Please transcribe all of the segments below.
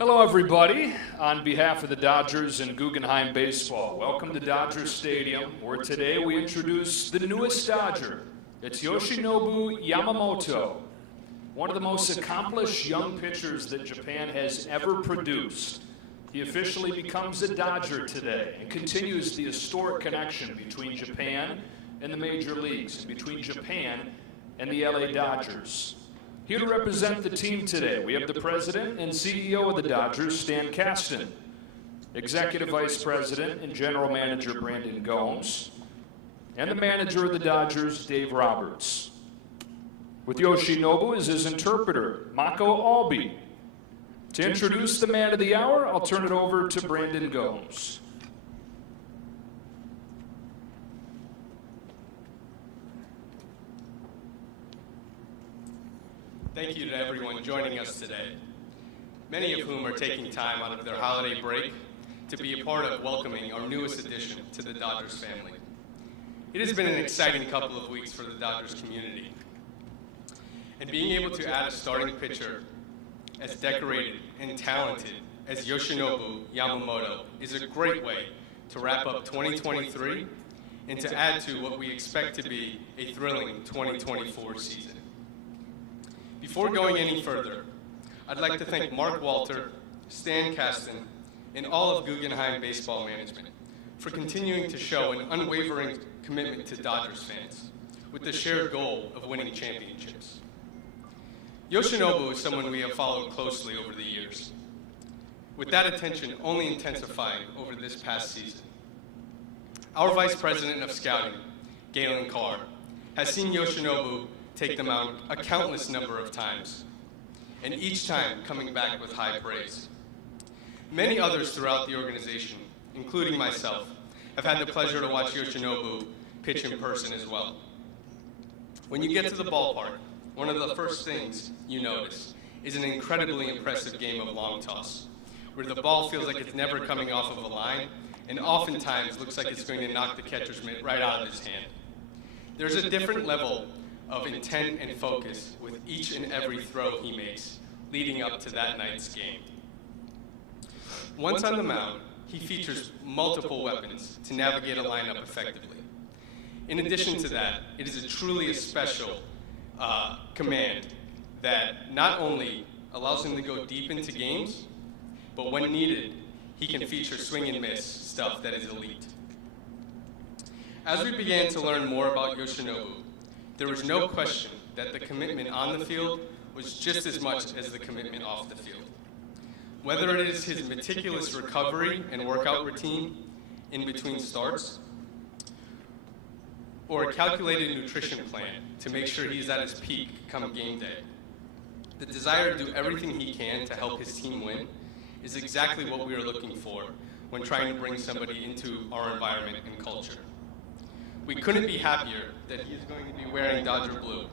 Hello, everybody. On behalf of the Dodgers and Guggenheim Baseball, welcome to Dodger Stadium, where today we introduce the newest Dodger. It's Yoshinobu Yamamoto, one of the most accomplished young pitchers that Japan has ever produced. He officially becomes a Dodger today and continues the historic connection between Japan and the major leagues, and between Japan and the LA Dodgers. Here to represent the team today, we have the President and CEO of the Dodgers, Stan Kasten, Executive Vice President and General Manager Brandon Gomes, and the manager of the Dodgers, Dave Roberts. With Yoshinobu as his interpreter, Mako Albi. To introduce the man of the hour, I'll turn it over to Brandon Gomes. Thank you to everyone joining us today, many of whom are taking time out of their holiday break to be a part of welcoming our newest addition to the Dodgers family. It has been an exciting couple of weeks for the Dodgers community, and being able to add a starting pitcher as decorated and talented as Yoshinobu Yamamoto is a great way to wrap up 2023 and to add to what we expect to be a thrilling 2024 season. Before going any further, I'd like to thank Mark Walter, Stan Kasten, and all of Guggenheim Baseball Management for continuing to show an unwavering commitment to Dodgers fans with the shared goal of winning championships. Yoshinobu is someone we have followed closely over the years, with that attention only intensifying over this past season. Our Vice President of Scouting, Galen Carr, has seen Yoshinobu take them out a countless number of times, and each time coming back with high praise. Many others throughout the organization, including myself, have had the pleasure to watch Yoshinobu pitch in person as well. When you get to the ballpark, one of the first things you notice is an incredibly impressive game of long toss, where the ball feels like it's never coming off of a line, and oftentimes looks like it's going to knock the catcher's mitt right out of his hand. There's a different level of intent and focus with each and every throw he makes leading up to that night's game. Once on the mound, he features multiple weapons to navigate a lineup effectively. In addition to that, it is truly a special command that not only allows him to go deep into games, but when needed, he can feature swing and miss stuff that is elite. As we began to learn more about Yoshinobu, there was no question that the commitment on the field was just as much as the commitment off the field. Whether it is his meticulous recovery and workout routine in between starts, or a calculated nutrition plan to make sure he's at his peak come game day, the desire to do everything he can to help his team win is exactly what we are looking for when trying to bring somebody into our environment and culture. We couldn't be happier that he is going to be wearing Dodger blue.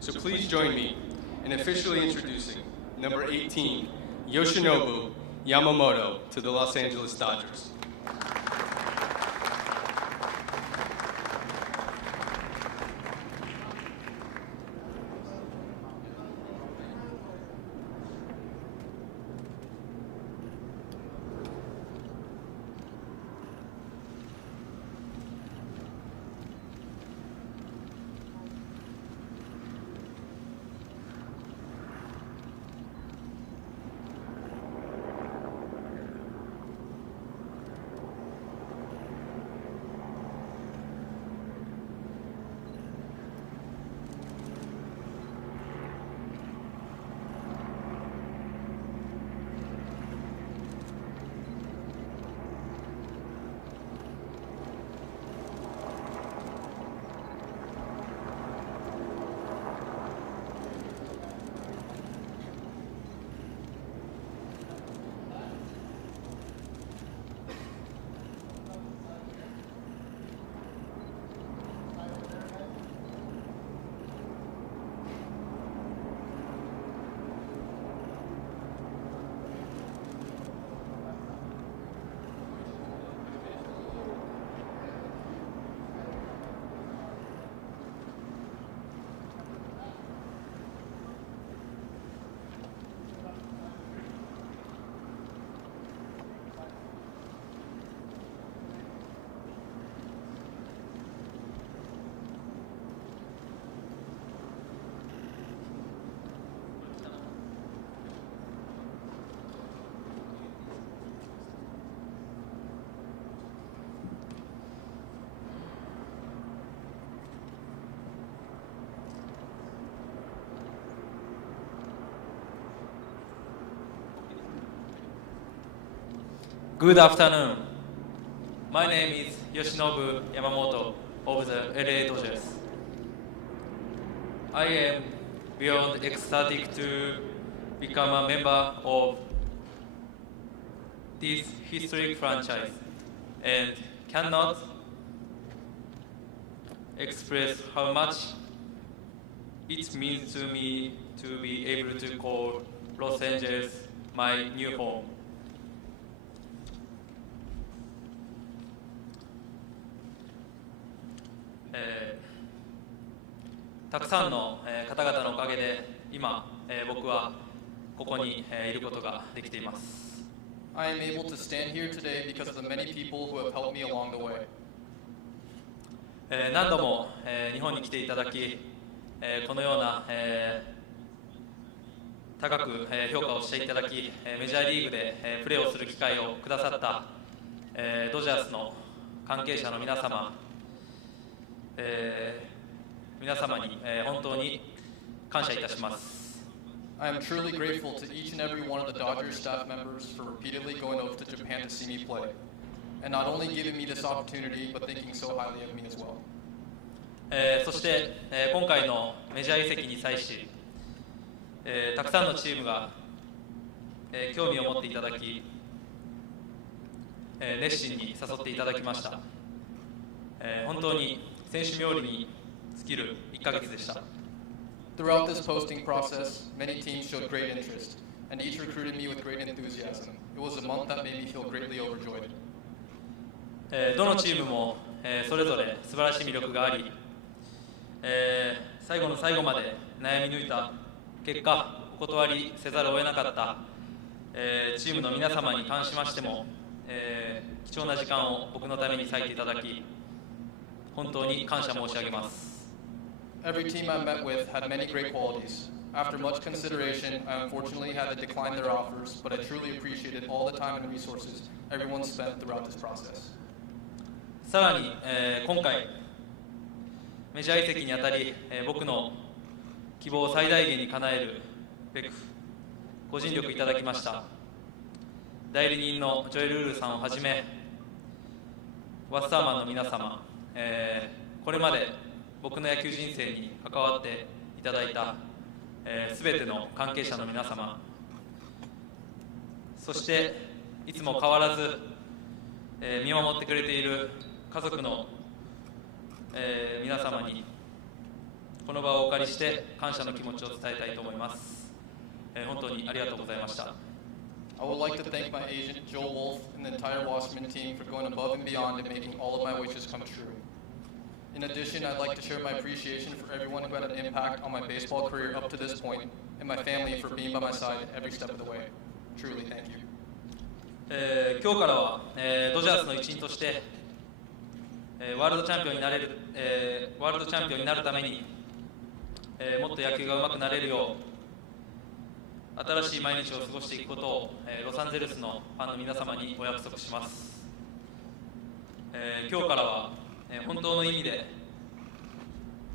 So please join me in officially introducing number 18, Yoshinobu Yamamoto, to the Los Angeles Dodgers. Good afternoon. My name is Yoshinobu Yamamoto of the LA Dodgers. I am beyond ecstatic to become a member of this historic franchise and cannot express how much it means to me to be able to call Los Angeles my new home. たくさんの方々のおかげで今僕はここにいることができています。 I am able to stand here today because of the many people who have helped me along the way. 何度も日本に来ていただきこのような高く評価をしていただきメジャーリーグでプレーをする機会をくださったドジャースの関係者の皆様皆様に本当に感謝いたします。 I am truly grateful to each and every one of the Dodgers staff members for repeatedly going over to Japan to see me play, and not only giving me this opportunity, but thinking so highly of me as well. そして今回のメジャー移籍に際し、たくさんのチームが興味を持っていただき、熱心に誘っていただきました。本当に選手冥利に尽きる1ヶ月でした。 Throughout this posting process, many teams showed great interest, and each recruited me with great enthusiasm. It was a month that made me feel greatly overjoyed. どのチームもそれぞれ素晴らしい魅力があり、最後の最後まで悩み抜いた結果、お断りせざるを得なかった、チームの皆様に関しましても、貴重な時間を僕のために割いていただき、本当に感謝申し上げます。 Every team I met with had many great qualities. After much consideration, I unfortunately had to decline their offers, but I truly appreciated all the time and resources everyone spent throughout this process. さらに、今回メジャー移籍にあたり、僕の希望を最大限に叶えるべくご尽力いただきました代理人のジョエル・ルールさんをはじめワッサーマンの皆様、これまで僕の野球人生に関わっていただいたすべての関係者の皆様、そしていつも変わらず見守ってくれている家族の皆様にこの場をお借りして感謝の気持ちを伝えたいと思います。本当にありがとうございました。 I would like to thank my agent, Joel Wolf, and the entire Wasserman team for going above and beyond and making all of my wishes come true. In addition, I'd like to share my appreciation for everyone who had an impact on my baseball career up to this point, and my family for being by my side every step of the way. Truly, thank you. 今日からは、ドジャースの一員として、ワールドチャンピオンになれる、ワールドチャンピオンになるために、もっと野球が上手くなれるよう新しい毎日を過ごしていくことを、ロサンゼルスのファンの皆様にお約束します。今日からは本当の意味で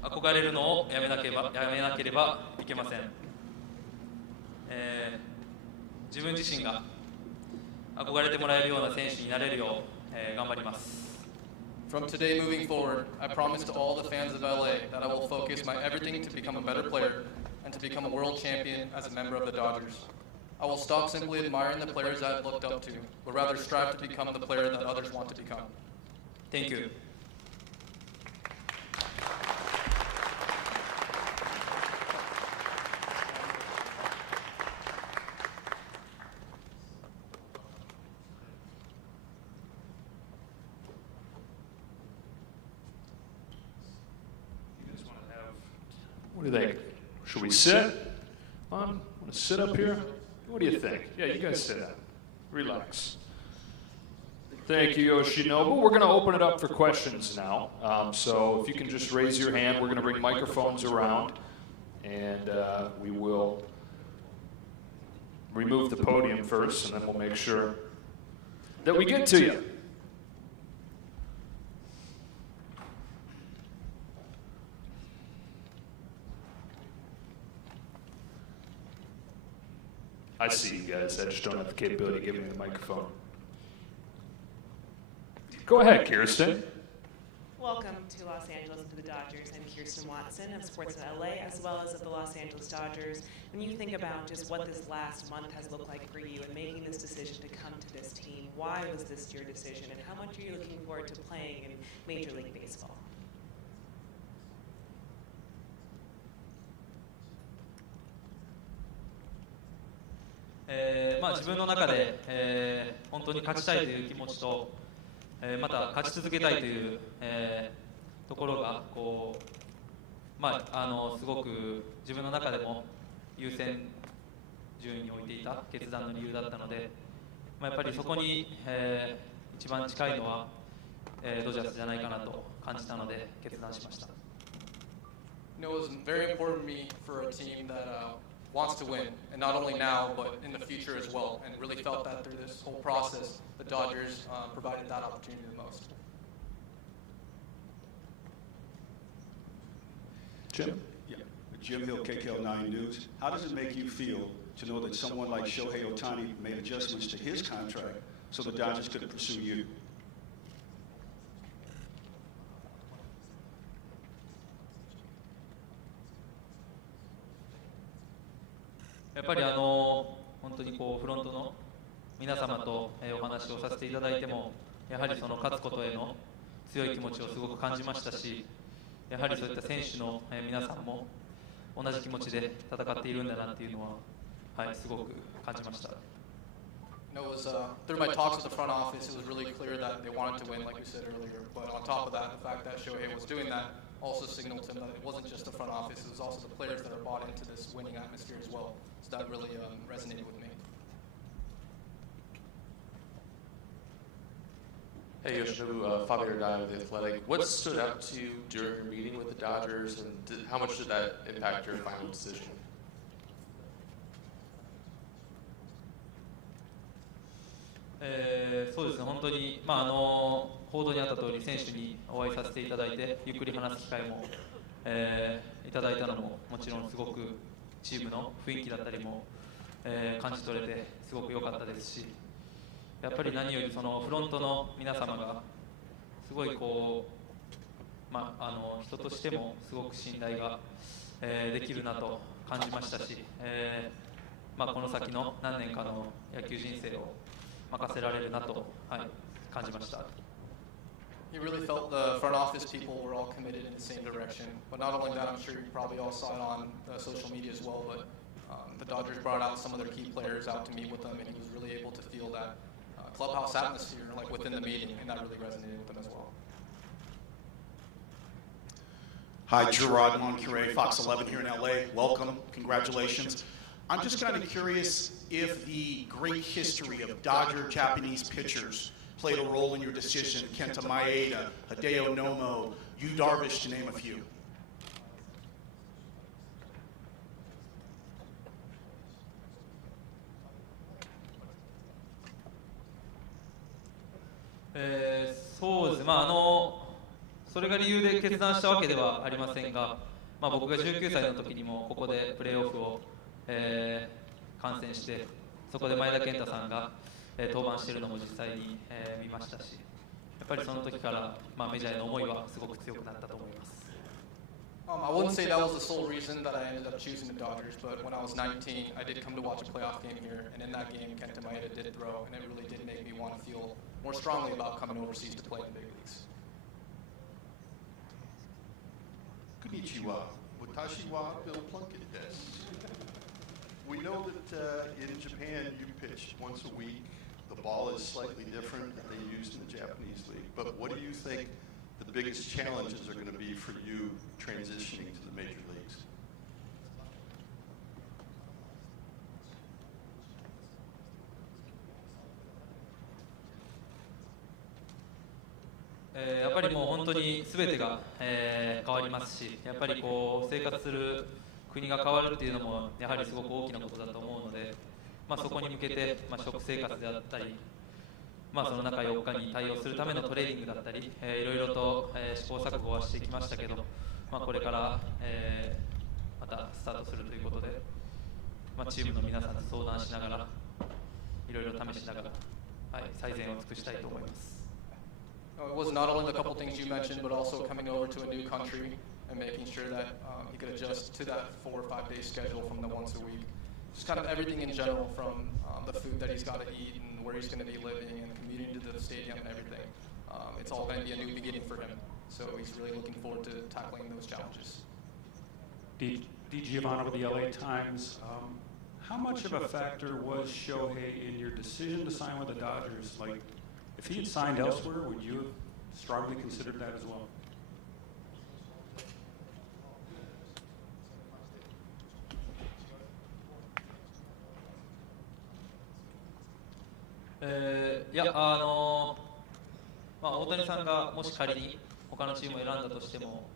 憧れるのをやめなければいけません。自分自身が憧れてもらえるような選手になれるよう、頑張ります。 From today moving forward, I promise to all the fans of LA that I will focus my everything to become a better player and to become a world champion as a member of the Dodgers. I will stop simply admiring the players I've looked up to, but rather strive to become the player that others want to become. Thank you. What do you think? Should we sit? Want to sit up here? What do you think? Yeah, you guys sit down. Relax. Thank you, Yoshinobu. We're going to open it up for questions now. So if you can just raise your hand, we're going to bring microphones around, and we will remove the podium first, and then we'll make sure that we get to you. I see you guys. I just don't have the capability of giving you the microphone. Go ahead, Kirsten. Welcome to Los Angeles and to the Dodgers. I'm Kirsten Watson of Sports in LA, as well as of the Los Angeles Dodgers. When you think about just what this last month has looked like for you and making this decision to come to this team, why was this your decision, and how much are you looking forward to playing in Major League Baseball? 自分の中で、本当に勝ちたいという気持ちと、また勝ち続けたいという、ところがこう、すごく自分の中でも優先順位に置いていた決断の理由だったので、やっぱりそこに、一番近いのは、ドジャースじゃないかなと感じたので決断しました。It was very important to me for a team that wants to win, and not only now, but in the future as well, and really felt that through this whole process, the Dodgers provided that opportunity the most. Jim? Yeah. Jim Hill, KKL9 News. How does it make you feel to know that someone like Shohei Ohtani made adjustments to his contract so the Dodgers could pursue you? やっぱり本当にこうフロントの皆様とお話をさせていただいても、やはりその勝つことへの強い気持ちをすごく感じましたし、やはりそういった選手の皆さんも同じ気持ちで戦っているんだなっていうのは、はい、すごく感じました。It was through my talks with the front office, it was really clear that they wanted to win, like we said earlier. But on top of that, the fact that Shohei was doing that also signaled to him that it wasn't just the front office, it was also the players that are bought into this winning atmosphere as well. So that really resonated with me. Hey, Yoshinobu, Fabio Dai with The Athletic. What stood out to you during your meeting with the Dodgers, and how much did that impact your final decision? そうですね、本当に、報道にあった通り、選手にお会いさせていただいて、ゆっくり話す機会も、いただいたのも、もちろんすごくチームの雰囲気だったりも、感じ取れて、すごく良かったですし、やっぱり何よりそのフロントの皆様が、すごいこう、人としてもすごく信頼が、できるなと感じましたし、この先の何年かの野球人生を任せられるなと、感じました。He really felt the front office people were all committed in the same direction. But not only that, I'm sure you probably all saw it on social media as well, but the Dodgers brought out some of their key players out to meet with them, and he was really able to feel that clubhouse atmosphere like within the meeting, and that really resonated with them as well. Hi, Gerard Moncure, Fox 11 here in LA. Welcome, congratulations. I'm just kind of curious if the great history of Dodger Japanese pitchers played a role in your decision. Kenta Maeda, Hideo Nomo, Yu Darvish, to name a few. そうですね、それが理由で決断したわけではありませんが、僕が19歳の時にもここでプレーオフを、観戦して、そこで前田健太さんが、登板しているのも実際に、見ましたし、やっぱりその時から、メジャーへの思いはすごく強くなったと思います。I wouldn't say that was the sole reason that I ended up choosing the Dodgers, but when I was 19, I did come to watch a playoff game here, and in that game, Kenta Maeda did throw, and it really did make me want to feel more strongly about coming overseas to play in the big leagues. Konnichiwa, Watashi wa Bill Plunkett desu. We know that in Japan you pitch once a week. The ball is slightly different than they used in the Japanese league. But what do you think the biggest challenges are going to be for you transitioning to the major leagues? やっぱりもう本当に全てが、変わりますし、やっぱりこう生活する国が変わるっていうのもやはりすごく大きなことだと思うので、そこに向けて、食生活であったり、その中4日に対応するためのトレーニングだったり、いろいろと、試行錯誤はしてきましたけど、これから、またスタートするということで、チームの皆さんと相談しながら、いろいろ試しながら、最善を尽くしたいと思います。It was not only the couple things you mentioned, but also coming over to a new country and making sure that he could adjust to that 4 or 5 day schedule from the once a week. Just kind of everything in general, from the food that he's got to eat and where he's going to be living and commuting to the stadium and everything. It's all going to be a new beginning for him. So he's really looking forward to tackling those challenges. Di Giovanni with the LA Times. How much of a factor was Shohei in your decision to sign with the Dodgers? Like, if he had signed elsewhere, would you have strongly considered that as well?いや、大谷さんがもし仮に他のチームを選んだとしても、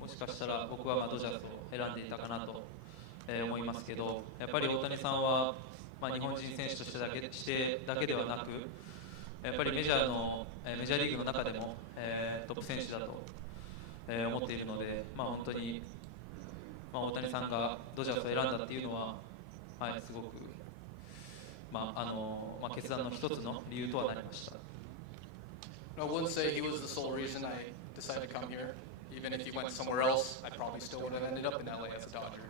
もしかしたら僕はドジャースを選んでいたかなと思いますけど、やっぱり大谷さんは日本人選手としてだけではなく、やっぱりメジャーリーグの中でもトップ選手だと思っているので、本当に大谷さんがドジャースを選んだっていうのは、すごく決断の一つの理由とはなりました。I wouldn't say he was the sole reason I decided to come here. Even if he went somewhere else, I probably still would have ended up in LA as a Dodger.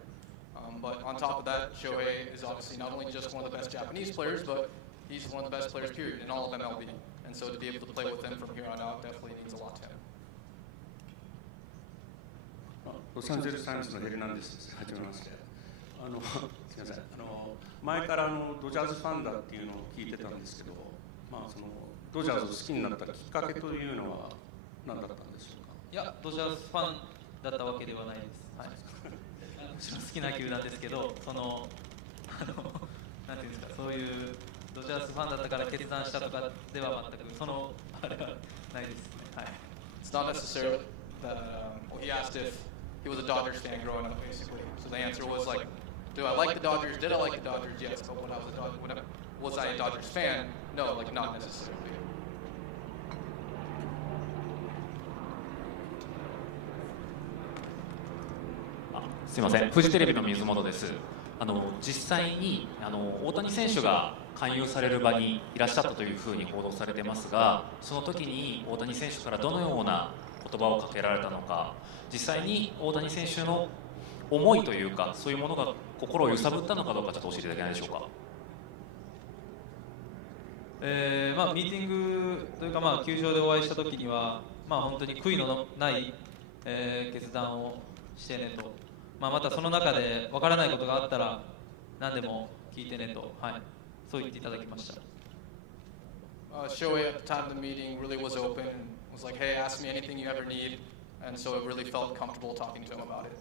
But on top of that, Shohei is obviously not only just one of the best Japanese players, but he's one of the best players, period, in all of MLB. And so to be able to play with him from here on out definitely means a lot to him. ロサンゼルスタイムズのヘルナンデスです。はじめまして。すみません。前からドジャーズファンだっていうのを聞いてたんですけど、ドジャーズを好きになったきっかけというのは何だったんでしょうか。いや、ドジャースファンだったわけではないです。はい、もちろん好きな球団ですけど、なんていうんですか、そういうドジャースファンだったから決断したとかでは全くあれはないですね。はい。It's not necessarily that he asked if he was a Dodgers fan growing up, basically. So the answer was like, do I like the Dodgers? Did I like the Dodgers? Yes. But when was I a Dodgers fan? No, like not necessarily. すみません、フジテレビの水本です。実際に大谷選手が勧誘される場にいらっしゃったというふうに報道されてますが、その時に大谷選手からどのような言葉をかけられたのか、実際に大谷選手の思いというか、そういうものが心を揺さぶったのかどうか、ちょっと教えていただけないでしょうか。ミーティングというか、球場でお会いした時には、本当に悔いのない、決断をしてねと、またその中で分からないことがあったら何でも聞いてねと、そう言っていただきました。Shohei at the time of the meeting really was open and was like, hey, ask me anything you ever need. And so it really felt comfortable talking to him about it.